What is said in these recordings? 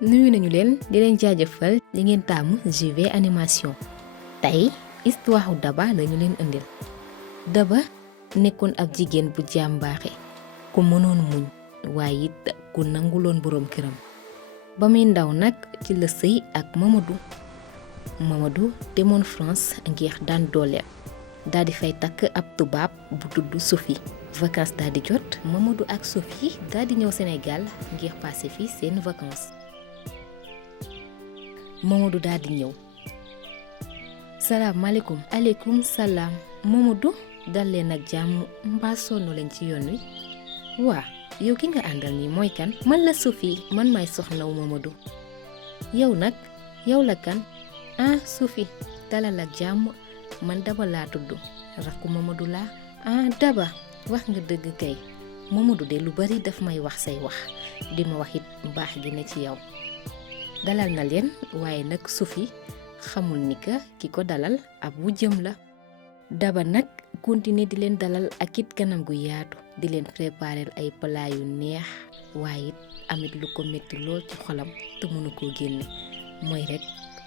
nuyu nañu leen di leen jaajëfal li ngeen taamu JV animation tey histoire Daba lañu leen indil. Daba nekkoon ab jigéen bu jàmbaaxe ku mënoon muñ waaye it ku nanguloon boroom këram ba muy ndaw nag ci la sëy ak Mamadou demoon France ngir daan dooleem daal di fay takk ab tubaab bu tudd Sophie. vacances daal di jot Mamadou ak Sophie daal di ñëw Sénégal ngir passé fi seen vacances. Mamadou daal di ñëw. salaamaaleykum. aleykum salaam. Mamadou dal leen ak jàmm mbaa sonn leen ci yoon wi. waa yow ki nga àndal nii mooy kan. man la Sophie man maay soxnaw Mamadou. yow nag yow la kan. Sophie dalal ak jàmm man Daba laa tudd rakku Mamadou laa. Daba wax nga dëgg kay Mamadou de lu bari daf may wax say wax di ma wax it mbaax gi ne ci yow. dalal na leen waaye nag Sophie xamul ni ki ko dalal ab wujjam la. Daba nag continuer di leen dalal ak it kanam gu yaatu di leen préparer ay plat yu neex waaye it amit lu ko metti lool ci xolam te mënu koo génne mooy rek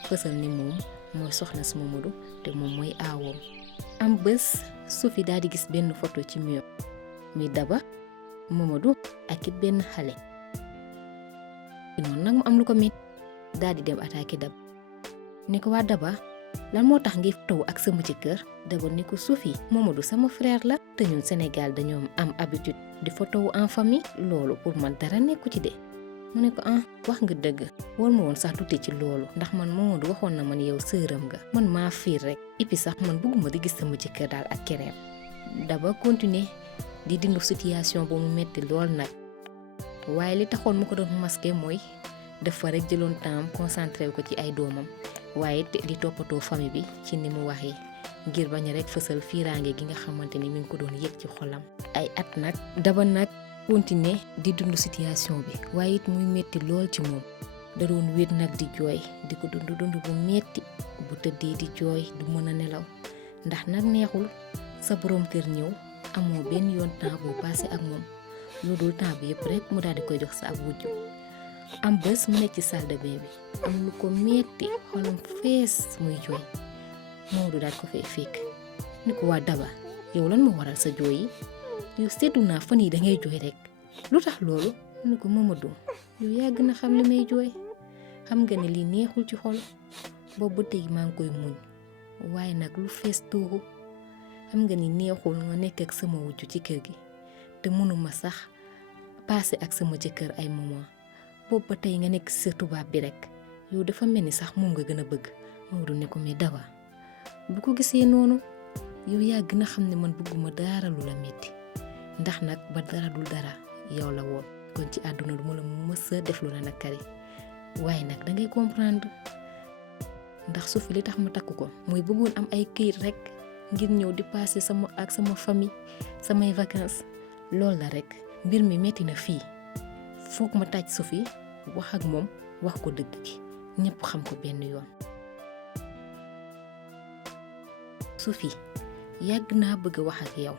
fësal ni moom mooy soxna si Mamadou te moom mooy aawoom. am bés Sophie daal di gis benn photo ci mur mi Daba Mamadou ak it benn xale. noonu nag mu am lu ko metti daal di dem attaqué Daba ni ko waa Daba lan moo tax ngay taw ak sama jëkkër. Daba ni ko Sophie Mamadou sama frère la te ñun Sénégal dañoo am habitude di photo en famille loolu pour man dara nekku ci de. mu ne ko wax nga dëgg war ma woon sax tuuti ci loolu ndax man Mamadou waxoon na man yow sëram nga man maa fiir rek et puis sax man bëgguma di gis sama jëkkër daal ak keneen. Daba continuer di dindu situation ba mu metti lool nag waaye li taxoon mu ko doon masqué mooy dafa rek jëloon temps concentré ko ci ay doomam waaye di toppatoo famille bi ci ni mu waxee ngir bañ rek fësal fiiraange gi nga xamante ni mi ngi ko doon yëg ci xolam. ay at nag Daba nag continuer di dund situation bi waaye it muy metti lool ci moom da doon wéet nag di jooy di ko dund bu metti bu tëddee di jooy du mën a nelaw ndax nag neexul sa boroom kër ñëw amoo benn yoon temps boo passé ak moom lu dul temps bi yëpp rek mu daal di koy jox sa ab wujju. am bés mu nekk ci salle de bain bi am lu ko metti xolam fees muy jooy Mamadou daal ko fay fekk ni ko waa Daba yow lan moo waral sa jooy yi yow seetlu naa fan yi dangay jooy rek lu tax loolu. ni ko Mamadou yow yaa gën a xam li may jooy xam nga ne lii neexul ci xol boobu ba tey maa ngi koy muñ waaye nag lu fees tuuru xam nga ni neexul nga nekk ak sama wujju ci kër gi te mënuma sax passé ak sama jëkkër ay moment boobu ba tey nga nekk ci sa tubaab bi rek yow dafa mel ni sax moom nga gën a bëgg. Mamadou ne ko mais Daba bu ko gisee noonu yow yaa gën a xam ne man bëgguma dara lu la metti ndax nag ba dara dul dara yow la woon kon ci àdduna du ma la mës a def lu la nakari waaye nag dangay comprendre ndax Sophie li tax ma takk ko mooy bëggoon am ay këyit rek ngir ñëw di passer sama famille samay vacances loolu la rek mbir mi metti na fii foog ma tàj Sophie wax ak moom wax ko dëgg gi ñëpp xam ko benn yoon. Sophie yàgg naa bëgg wax ak yow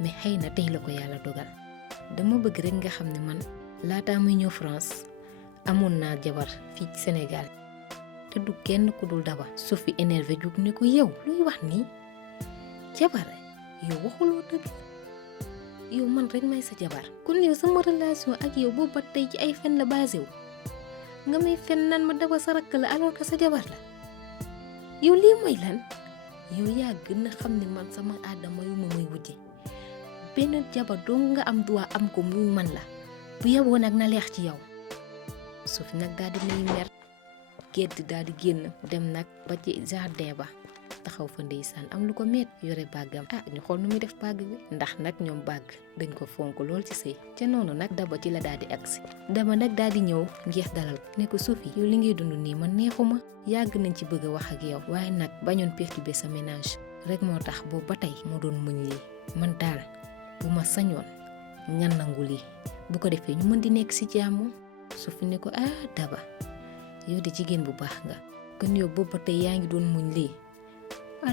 mais xëy na tey la ko yàlla dogal dama bëgg rek nga xam ne man laataa muy ñëw France amoon naa jabar fii ci Sénégal te du kenn ku dul Daba. Sophie énervé jug ne ko yow luy wax nii jabar yow waxuloo dëgg yow man rek may sa jabar kon yow sama relation ak yow boobu ba tey ci ay fen la basé wu nga may fen nan ma Daba sa rakk la alors que sa jabar la yow lii mooy lan. yow yaa gën a xam ne man sama aadama yu ma muy wujje benn jabar dong nga am droit am ko muy man la bu yeboo nag na leex ci yow. Sophie nag daal di nay mer gedd daal di génn dem nag ba ci jardin ba taxaw fa ndeysaan am lu ko met yore bàggam. ñu xool nu muy def bàgg bi ndax nag ñoom bàgg dañ ko fonk lool ci sëy ca noonu nag Daba ci la daal di agsi. Daba nag daal di ñëw ngeex dalal ne ko Sophie yow li ngay dund nii man neexuma yàgg nañ ci bëgg a wax ak yow waaye nag bañoon perturber sa ménage rek moo tax boobu ba tey moo doon muñ lii man daal bu ma sañoon nga nangu lii bu ko defee ñu mën di nekk ci jàmm. Sophie ne ko Daba yow de jigéen bu baax nga kon yow boobu ba tey yaa ngi doon muñ lii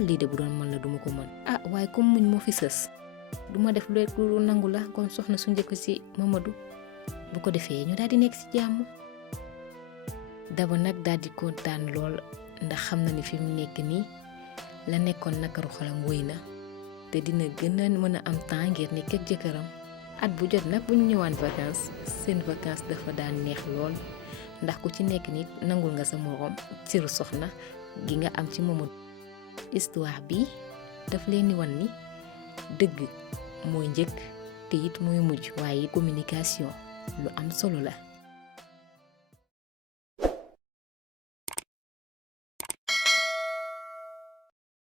lii de bu doon mën la duma ko mën. waaye comme muñ moo fi sës duma def lu nangu la kon soxna su njëkk ci Mamadou bu ko defee ñu daal di nekk ci jàmm. Daba nag daal di kontaan lool ndax xam na ni fi mu nekk nii la nekkoon nakaru xolam wéy na te dina gën a mën a am temps ngir nekk ak jëkkëram. at bu jot nag bu ñu ñëwaan vacances seen vacances dafa daan neex lool ndax ku ci nekk nit nangul nga sa moroom ciru soxna gi nga am ci Mamadou. histoire bi daf leen di wan ni dëgg mooy njëkk te it mooy mujj waaye communication lu am solo la.